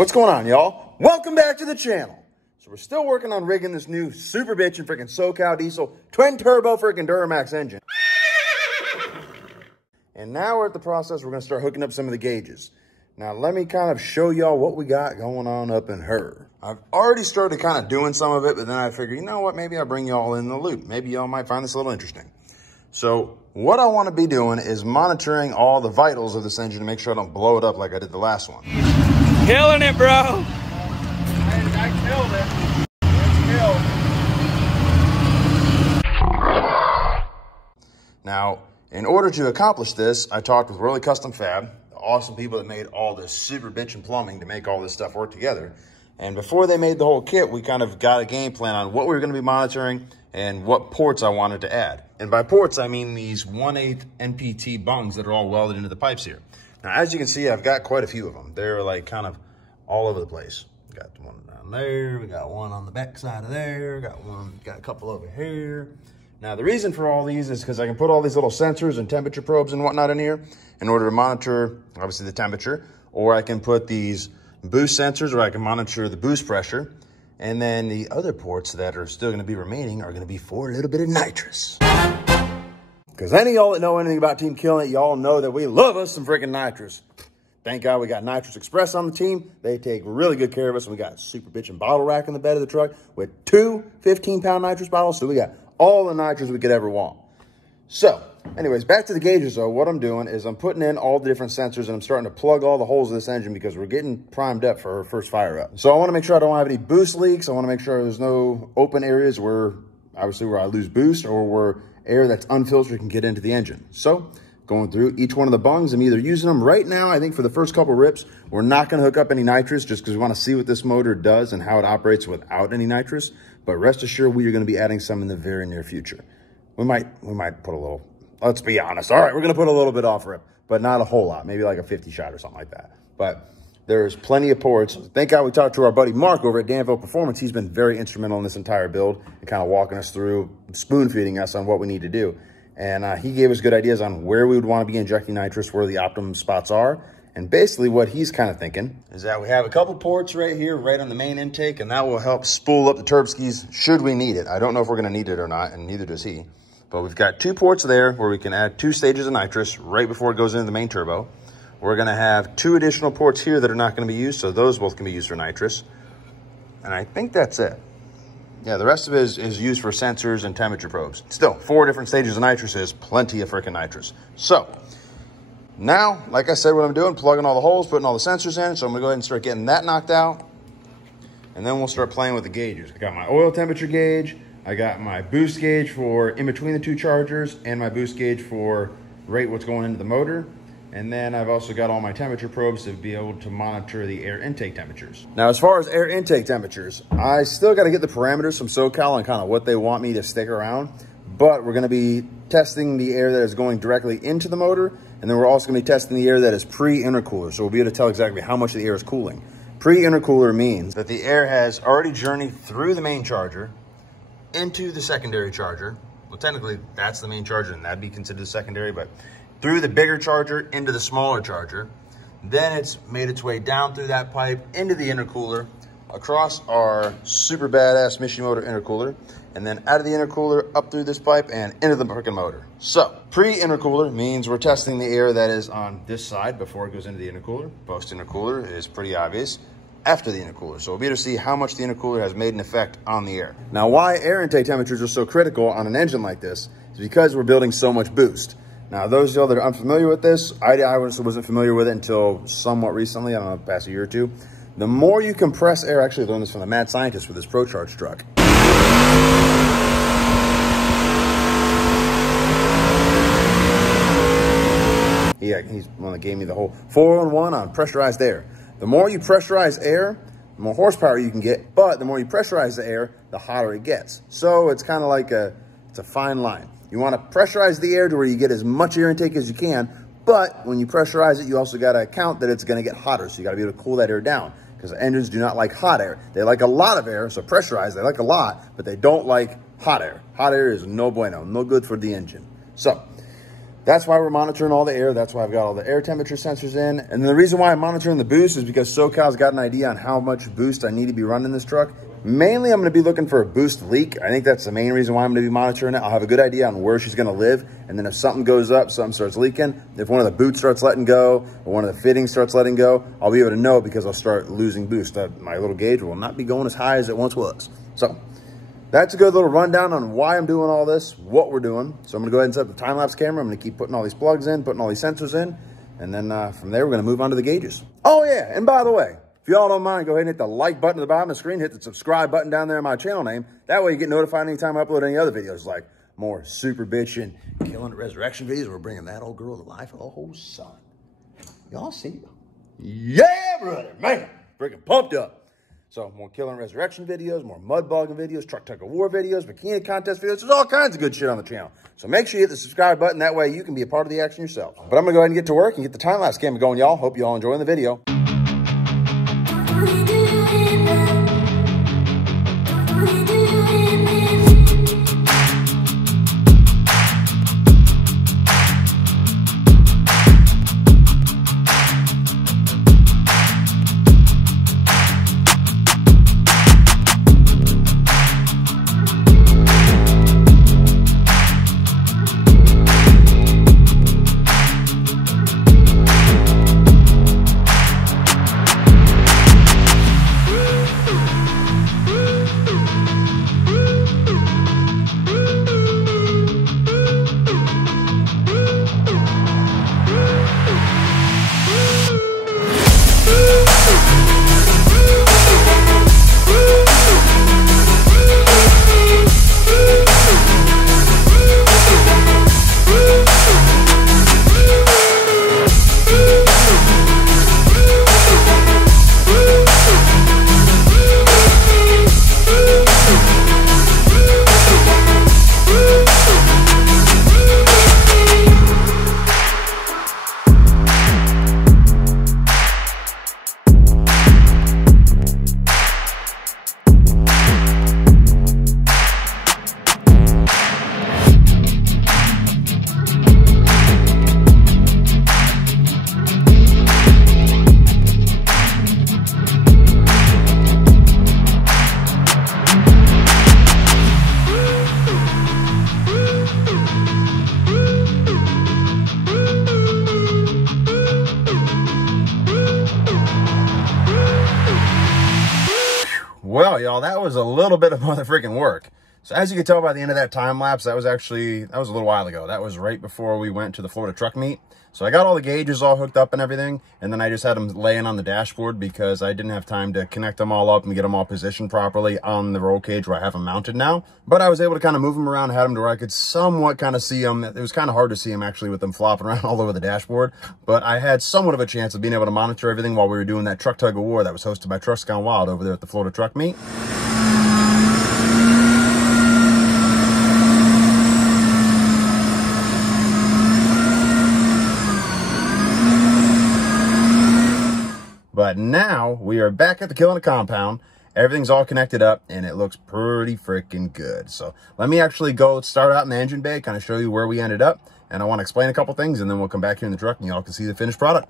What's going on, y'all? Welcome back to the channel. So we're still working on rigging this new super bitchin' freaking Socal diesel twin turbo freaking Duramax engine. And now we're at the process, we're gonna start hooking up some of the gauges. Now let me kind of show y'all what we got going on up in her. I've already started kind of doing some of it, but then I figured, you know what, maybe I'll bring y'all in the loop. Maybe y'all might find this a little interesting. So what I wanna be doing is monitoring all the vitals of this engine to make sure I don't blow it up like I did the last one. Killing it, bro. I killed it. It's killed. Now, in order to accomplish this, I talked with Really Custom Fab, the awesome people that made all this super bitchin' plumbing to make all this stuff work together. And before they made the whole kit, we kind of got a game plan on what we were gonna be monitoring and what ports I wanted to add. And by ports, I mean these 1/8 NPT bungs that are all welded into the pipes here. Now, as you can see, I've got quite a few of them. They're like kind of all over the place. We got one down there. We got one on the back side of there. Got a couple over here. Now, the reason for all these is because I can put all these little sensors and temperature probes and whatnot in here in order to monitor, obviously, the temperature. Or I can put these boost sensors, or I can monitor the boost pressure. And then the other ports that are still going to be remaining are going to be for a little bit of nitrous. Because any of y'all that know anything about Team Killin It, y'all know that we love us some freaking nitrous. Thank God we got Nitrous Express on the team. They take really good care of us. And we got super bitchin' bottle rack in the bed of the truck with two 15-pound nitrous bottles. So we got all the nitrous we could ever want. So anyways, back to the gauges though. What I'm doing is I'm putting in all the different sensors and I'm starting to plug all the holes of this engine because we're getting primed up for our first fire up. So I want to make sure I don't have any boost leaks. I want to make sure there's no open areas where, obviously, where I lose boost or where air that's unfiltered can get into the engine. So going through each one of the bungs, I'm either using them right now. I think for the first couple rips, we're not going to hook up any nitrous just because we want to see what this motor does and how it operates without any nitrous. But rest assured, we are going to be adding some in the very near future. We might put a little, let's be honest. All right, we're going to put a little bit off rip, but not a whole lot. Maybe like a 50 shot or something like that. But there's plenty of ports. Thank God we talked to our buddy Mark over at Danville Performance. He's been very instrumental in this entire build and kind of walking us through, spoon feeding us on what we need to do. And he gave us good ideas on where we would want to be injecting nitrous, where the optimum spots are. And basically what he's kind of thinking is that we have a couple ports right here, right on the main intake, and that will help spool up the turb skis should we need it. I don't know if we're going to need it or not, and neither does he. But we've got two ports there where we can add 2 stages of nitrous right before it goes into the main turbo. We're going to have 2 additional ports here that are not going to be used, so those both can be used for nitrous. And I think that's it. Yeah, the rest of it is used for sensors and temperature probes. Still, 4 different stages of nitrous is plenty of freaking nitrous. So now, like I said, what I'm doing, plugging all the holes, putting all the sensors in. So I'm gonna go ahead and start getting that knocked out. And then we'll start playing with the gauges. I got my oil temperature gauge. I got my boost gauge for in between the 2 chargers and my boost gauge for right what's going into the motor. And then I've also got all my temperature probes to be able to monitor the air intake temperatures. Now, as far as air intake temperatures, I still got to get the parameters from Socal and kind of what they want me to stick around. But we're going to be testing the air that is going directly into the motor. And then we're also going to be testing the air that is pre-intercooler. So we'll be able to tell exactly how much the air is cooling. Pre-intercooler means that the air has already journeyed through the main charger into the secondary charger. Well, technically, that's the main charger, and that'd be considered the secondary, but through the bigger charger into the smaller charger. Then it's made its way down through that pipe into the intercooler, across our super badass Mishimoto intercooler, and then out of the intercooler, up through this pipe, and into the freaking motor. So, pre-intercooler means we're testing the air that is on this side before it goes into the intercooler. Post-intercooler is pretty obvious after the intercooler. So we'll be able to see how much the intercooler has made an effect on the air. Now, why air intake temperatures are so critical on an engine like this is because we're building so much boost. Now, those of y'all that are unfamiliar with this, I wasn't familiar with it until somewhat recently, I don't know, past a year or two. The more you compress air, actually I learned this from a mad scientist with his ProCharge truck. Yeah, he's the one that gave me the whole 4-in-1 on pressurized air. The more you pressurize air, the more horsepower you can get, but the more you pressurize the air, the hotter it gets. So it's kind of like it's a fine line. You want to pressurize the air to where you get as much air intake as you can, but when you pressurize it, you also got to account that it's going to get hotter. So you got to be able to cool that air down because engines do not like hot air. They like a lot of air, so pressurized, they like a lot, but they don't like hot air. Hot air is no bueno, no good for the engine. So That's why we're monitoring all the air. That's why I've got all the air temperature sensors in. And the reason why I'm monitoring the boost is because Socal's got an idea on how much boost I need to be running this truck. Mainly, I'm going to be looking for a boost leak. I think that's the main reason why I'm going to be monitoring it. I'll have a good idea on where she's going to live. And then if something goes up, something starts leaking, if one of the boots starts letting go or one of the fittings starts letting go, I'll be able to know because I'll start losing boost. My little gauge will not be going as high as it once was. So that's a good little rundown on why I'm doing all this, what we're doing. So I'm going to go ahead and set up the time-lapse camera. I'm going to keep putting all these plugs in, putting all these sensors in. And then from there, we're going to move on to the gauges. Oh, yeah. And by the way, if y'all don't mind, go ahead and hit the like button at the bottom of the screen. Hit the subscribe button down there in my channel name. That way you get notified anytime I upload any other videos, like more super bitchin' Killin It Resurrection videos. We're bringing that old girl to life. Oh, son. Y'all see? Yeah, brother. Man, freaking pumped up. So more Killin It Resurrection videos, more mud bogging videos, truck tug of war videos, bikini contest videos. There's all kinds of good shit on the channel. So make sure you hit the subscribe button. That way you can be a part of the action yourself. But I'm going to go ahead and get to work and get the time-lapse camera going, y'all. Hope you all enjoying the video. Well, y'all, that was a little bit of motherfucking work. So as you can tell by the end of that time lapse, that was a little while ago. That was right before we went to the Florida truck meet. So I got all the gauges all hooked up and everything. And then I just had them laying on the dashboard because I didn't have time to connect them all up and get them all positioned properly on the roll cage where I have them mounted now. But I was able to kind of move them around, had them to where I could somewhat kind of see them. It was kind of hard to see them actually with them flopping around all over the dashboard. But I had somewhat of a chance of being able to monitor everything while we were doing that truck tug of war that was hosted by Trucks Gone Wild over there at the Florida truck meet. But now we are back at the Killin It compound. Everything's all connected up and it looks pretty freaking good. So let me actually go start out in the engine bay, kind of show you where we ended up. And I want to explain a couple things and then we'll come back here in the truck and y'all can see the finished product.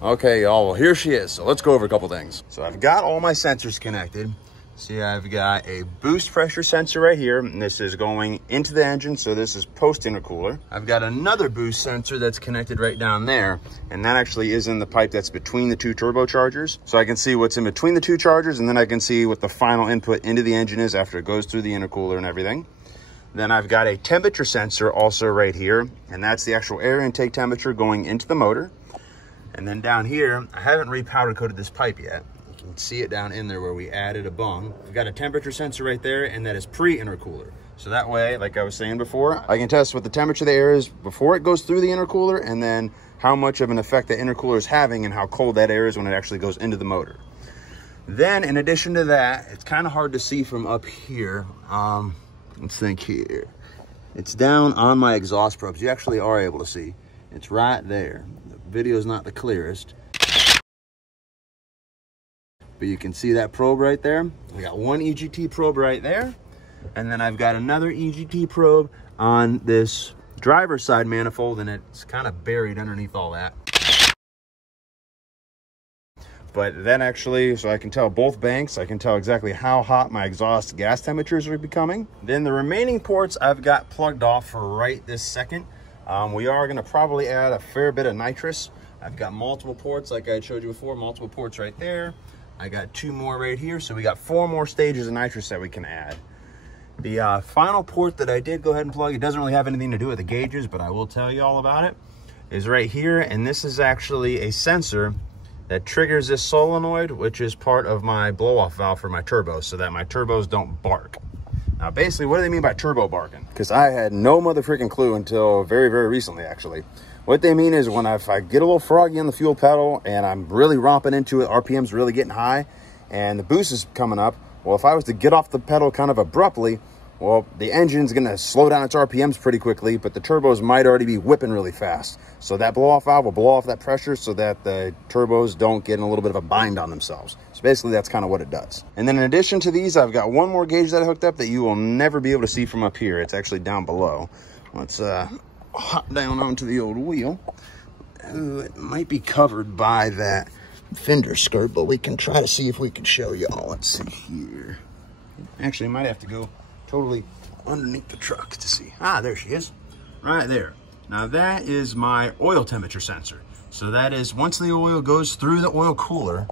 Okay, y'all, well, here she is. So let's go over a couple things. So I've got all my sensors connected. See, I've got a boost pressure sensor right here, and this is going into the engine, so this is post intercooler. I've got another boost sensor that's connected right down there, and that actually is in the pipe that's between the two turbochargers. So I can see what's in between the two chargers, and then I can see what the final input into the engine is after it goes through the intercooler and everything. Then I've got a temperature sensor also right here, and that's the actual air intake temperature going into the motor. And then down here, I haven't repowder coated this pipe yet. You can see it down in there where we added a bung. We've got a temperature sensor right there, and that is pre-intercooler. So that way, like I was saying before, I can test what the temperature of the air is before it goes through the intercooler, and then how much of an effect the intercooler is having and how cold that air is when it actually goes into the motor. Then, in addition to that, it's kind of hard to see from up here. Let's think here. It's down on my exhaust probes. You actually are able to see. It's right there. The video is not the clearest, but you can see that probe right there. I got one EGT probe right there, and then I've got another EGT probe on this driver's side manifold, and it's kind of buried underneath all that. But then actually, so I can tell both banks, I can tell exactly how hot my exhaust gas temperatures are becoming. Then the remaining ports I've got plugged off for right this second. We are going to probably add a fair bit of nitrous. I've got multiple ports, like I showed you before, multiple ports right there. I got 2 more right here, so we got 4 more stages of nitrous that we can add. The final port that I did go ahead and plug, it doesn't really have anything to do with the gauges, but I will tell you all about it, is right here, and this is actually a sensor that triggers this solenoid, which is part of my blow-off valve for my turbos, so that my turbos don't bark. Now, basically, what do they mean by turbo barking? Because I had no mother freaking clue until very, very recently, actually. What they mean is if I get a little froggy on the fuel pedal and I'm really romping into it, RPM's really getting high, and the boost is coming up, well, if I was to get off the pedal kind of abruptly, well, the engine's going to slow down its RPMs pretty quickly, but the turbos might already be whipping really fast. So that blow-off valve will blow off that pressure so that the turbos don't get in a little bit of a bind on themselves. So basically, that's kind of what it does. And then in addition to these, I've got one more gauge that I hooked up that you will never be able to see from up here. It's actually down below. Let's hop down onto the old wheel. Ooh, it might be covered by that fender skirt, but we can try to see if we can show y'all. Let's see here. Actually, might have to go totally underneath the truck to see. Ah, there she is, right there. Now that is my oil temperature sensor. So that is once the oil goes through the oil cooler,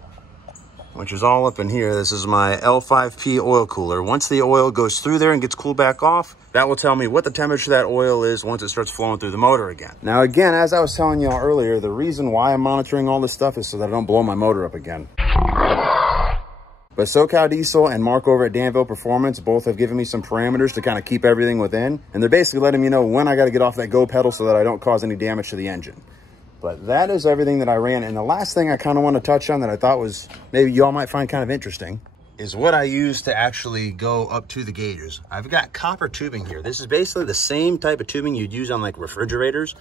which is all up in here. This is my L5P oil cooler. Once the oil goes through there and gets cooled back off, that will tell me what the temperature of that oil is once it starts flowing through the motor again. Now again, as I was telling y'all earlier, the reason why I'm monitoring all this stuff is so that I don't blow my motor up again. But Socal Diesel and Mark over at Danville Performance both have given me some parameters to kind of keep everything within. And they're basically letting me know when I got to get off that go pedal so that I don't cause any damage to the engine. But that is everything that I ran. And the last thing I kind of want to touch on that I thought was maybe y'all might find kind of interesting is what I use to actually go up to the gauges. I've got copper tubing here. This is basically the same type of tubing you'd use on like refrigerators.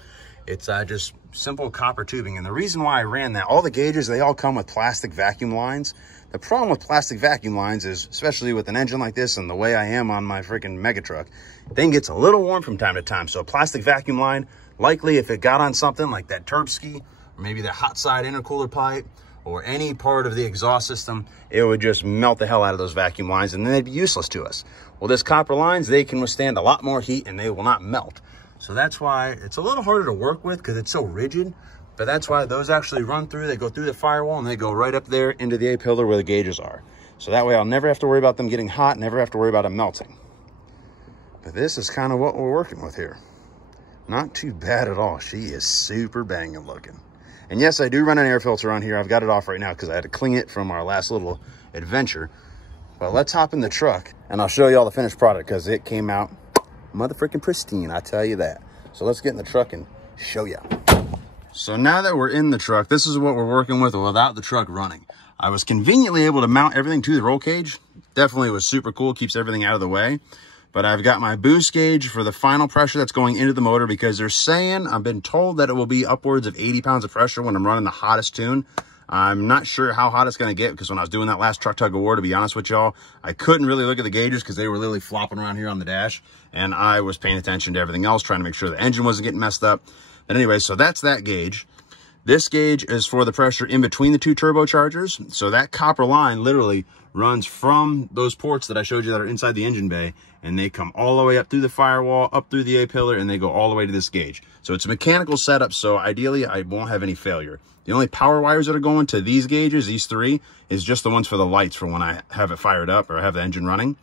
It's just simple copper tubing. And the reason why I ran that, all the gauges, they all come with plastic vacuum lines. The problem with plastic vacuum lines is, especially with an engine like this and the way I am on my freaking mega truck, thing gets a little warm from time to time. So a plastic vacuum line, likely if it got on something like that turb ski, or maybe that hot side intercooler pipe, or any part of the exhaust system, it would just melt the hell out of those vacuum lines and then they'd be useless to us. Well, this copper lines, they can withstand a lot more heat and they will not melt. So that's why it's a little harder to work with because it's so rigid. But that's why those actually run through, they go through the firewall and they go right up there into the A-pillar where the gauges are. So that way I'll never have to worry about them getting hot, never have to worry about them melting. But this is kind of what we're working with here. Not too bad at all. She is super banging looking. And yes, I do run an air filter on here. I've got it off right now because I had to clean it from our last little adventure. But let's hop in the truck and I'll show you all the finished product because it came out motherfucking pristine, I tell you that. So let's get in the truck and show you. So now that we're in the truck, this is what we're working with without the truck running. I was conveniently able to mount everything to the roll cage. Definitely was super cool, keeps everything out of the way. But I've got my boost gauge for the final pressure that's going into the motor because they're saying, I've been told that it will be upwards of 80 pounds of pressure when I'm running the hottest tune. I'm not sure how hot it's going to get because when I was doing that last truck tug of war, to be honest with y'all, I couldn't really look at the gauges because they were literally flopping around here on the dash. And I was paying attention to everything else, trying to make sure the engine wasn't getting messed up. But anyway, so that's that gauge. This gauge is for the pressure in between the two turbochargers. So that copper line literally runs from those ports that I showed you that are inside the engine bay, and they come all the way up through the firewall, up through the A-pillar, and they go all the way to this gauge. So it's a mechanical setup, so ideally I won't have any failure. The only power wires that are going to these gauges, these three, is just the ones for the lights for when I have it fired up or have the engine running.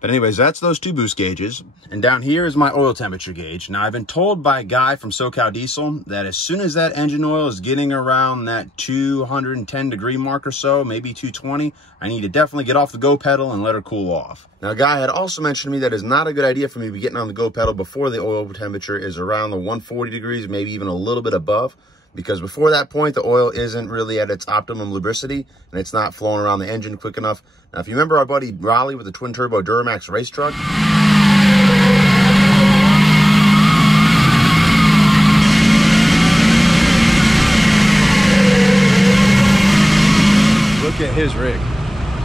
But anyways, that's those two boost gauges. And down here is my oil temperature gauge. Now, I've been told by a guy from Socal Diesel that as soon as that engine oil is getting around that 210 degree mark or so, maybe 220, I need to definitely get off the go pedal and let her cool off. Now, a guy had also mentioned to me that it's not a good idea for me to be getting on the go pedal before the oil temperature is around the 140 degrees, maybe even a little bit above. Because before that point, the oil isn't really at its optimum lubricity and it's not flowing around the engine quick enough. Now, if you remember our buddy Raleigh with the twin turbo Duramax race truck, look at his rig.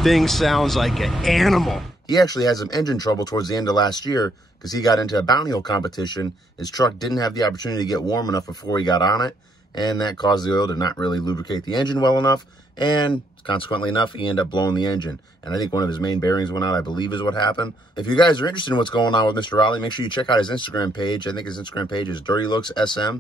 Thing sounds like an animal. He actually had some engine trouble towards the end of last year because he got into a bounty hole competition. His truck didn't have the opportunity to get warm enough before he got on it, and that caused the oil to not really lubricate the engine well enough, and consequently enough, he ended up blowing the engine. And I think one of his main bearings went out, I believe is what happened. If you guys are interested in what's going on with Mr. Raleigh, make sure you check out his Instagram page. I think his Instagram page is Dirty Looks SM.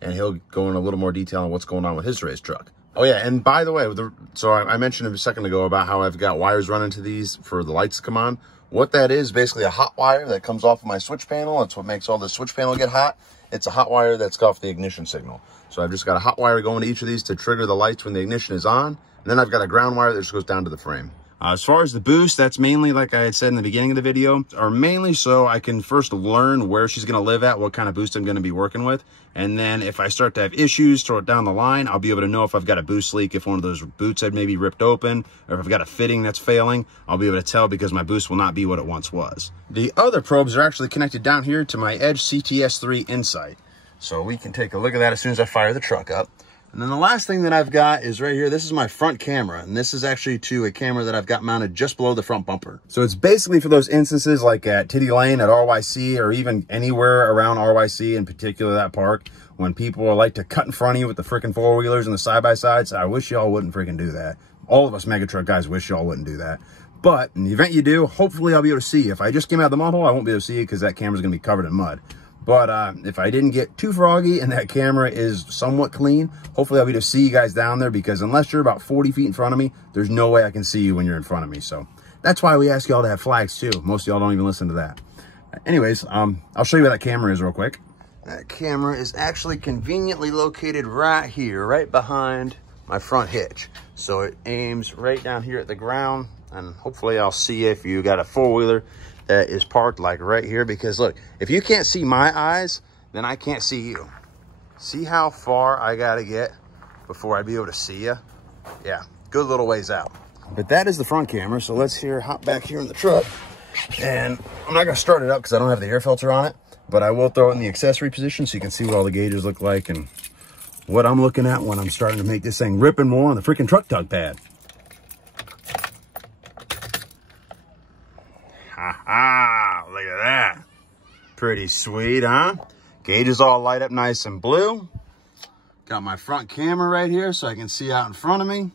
And he'll go in a little more detail on what's going on with his race truck. Oh yeah, and by the way, so I mentioned a second ago about how I've got wires running to these for the lights to come on. What that is, basically a hot wire that comes off of my switch panel. That's what makes all the switch panel get hot. It's a hot wire that's off the ignition signal. So I've just got a hot wire going to each of these to trigger the lights when the ignition is on. And then I've got a ground wire that just goes down to the frame. As far as the boost, that's mainly, like I had said in the beginning of the video, or mainly so I can first learn where she's going to live at, what kind of boost I'm going to be working with. And then if I start to have issues down the line, I'll be able to know if I've got a boost leak, if one of those boots had maybe ripped open, or if I've got a fitting that's failing, I'll be able to tell because my boost will not be what it once was. The other probes are actually connected down here to my Edge CTS3 Insight. So we can take a look at that as soon as I fire the truck up. And then the last thing that I've got is right here. This is my front camera, and this is actually to a camera that I've got mounted just below the front bumper. So it's basically for those instances like at Titty Lane at RYC, or even anywhere around RYC, in particular that park, when people like to cut in front of you with the freaking four-wheelers and the side-by-sides. I wish y'all wouldn't freaking do that. All of us mega truck guys wish y'all wouldn't do that. But in the event you do, hopefully I'll be able to see you. If I just came out of the mud hole, I won't be able to see you because that camera's going to be covered in mud. But if I didn't get too froggy and that camera is somewhat clean, hopefully I'll be able to see you guys down there, because unless you're about 40 feet in front of me, there's no way I can see you when you're in front of me. So that's why we ask y'all to have flags too. Most of y'all don't even listen to that. Anyways, I'll show you where that camera is real quick. That camera is actually conveniently located right here, right behind my front hitch. So it aims right down here at the ground, and hopefully I'll see if you got a four-wheeler that is parked like right here, because look, if you can't see my eyes, then I can't see you. See how far I gotta get before I'd be able to see you? Yeah, good little ways out. But that is the front camera, so let's hop back here in the truck. And I'm not gonna start it up because I don't have the air filter on it, but I will throw it in the accessory position so you can see what all the gauges look like and what I'm looking at when I'm starting to make this thing rip and more on the freaking truck tug pad. Ha-ha, look at that. Pretty sweet, huh? Gauges all light up nice and blue. Got my front camera right here so I can see out in front of me.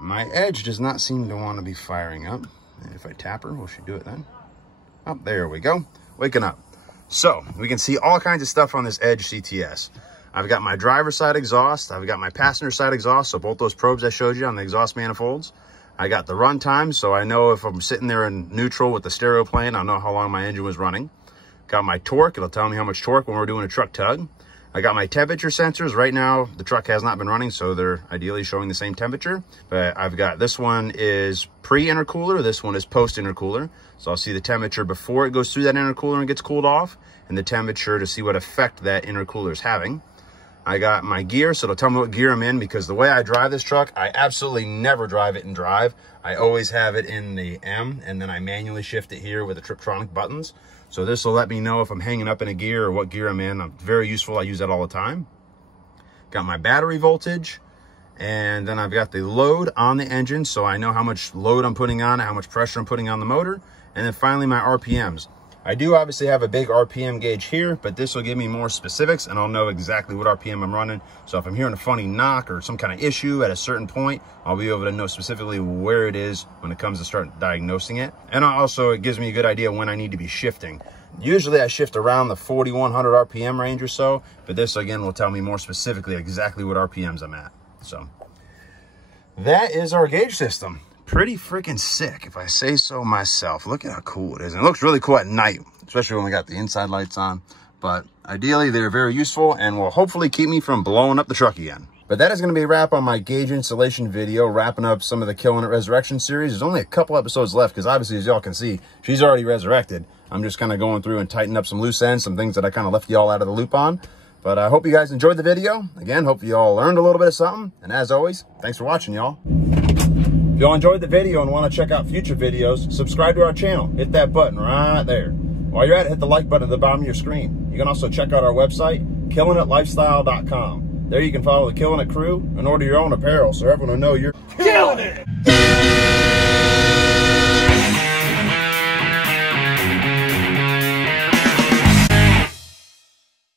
My Edge does not seem to want to be firing up. And if I tap her, will she do it then? Oh, there we go. Waking up. So we can see all kinds of stuff on this Edge CTS. I've got my driver's side exhaust. I've got my passenger side exhaust. So both those probes I showed you on the exhaust manifolds. I got the run time, so I know if I'm sitting there in neutral with the stereo playing, I'll know how long my engine was running. Got my torque. It'll tell me how much torque when we're doing a truck tug. I got my temperature sensors. Right now, the truck has not been running, so they're ideally showing the same temperature. But I've got, this one is pre-intercooler. This one is post-intercooler. So I'll see the temperature before it goes through that intercooler and gets cooled off, and the temperature to see what effect that intercooler is having. I got my gear, so it'll tell me what gear I'm in, because the way I drive this truck, I absolutely never drive it in drive. I always have it in the M, and then I manually shift it here with the Triptronic buttons. So this will let me know if I'm hanging up in a gear or what gear I'm in. Very useful. I use that all the time. Got my battery voltage, and then I've got the load on the engine, so I know how much load I'm putting on it, how much pressure I'm putting on the motor, and then finally my RPMs. I do obviously have a big RPM gauge here, but this will give me more specifics and I'll know exactly what RPM I'm running. So if I'm hearing a funny knock or some kind of issue at a certain point, I'll be able to know specifically where it is when it comes to start diagnosing it. And also it gives me a good idea when I need to be shifting. Usually I shift around the 4,100 RPM range or so, but this again will tell me more specifically exactly what RPMs I'm at. So that is our gauge system. Pretty freaking sick, if I say so myself. Look at how cool it is. And it looks really cool at night, especially when we got the inside lights on. But ideally, they're very useful and will hopefully keep me from blowing up the truck again. But that is going to be a wrap on my gauge installation video, wrapping up some of the Killin It Resurrection series. There's only a couple episodes left because obviously, as y'all can see, she's already resurrected. I'm just kind of going through and tightening up some loose ends, some things that I kind of left y'all out of the loop on. But I hope you guys enjoyed the video. Again, hope you all learned a little bit of something. And as always, thanks for watching, y'all. If y'all enjoyed the video and want to check out future videos, subscribe to our channel. Hit that button right there. While you're at it, hit the like button at the bottom of your screen. You can also check out our website, KillinItLifestyle.com. There you can follow the Killin It crew and order your own apparel so everyone will know you're killing it!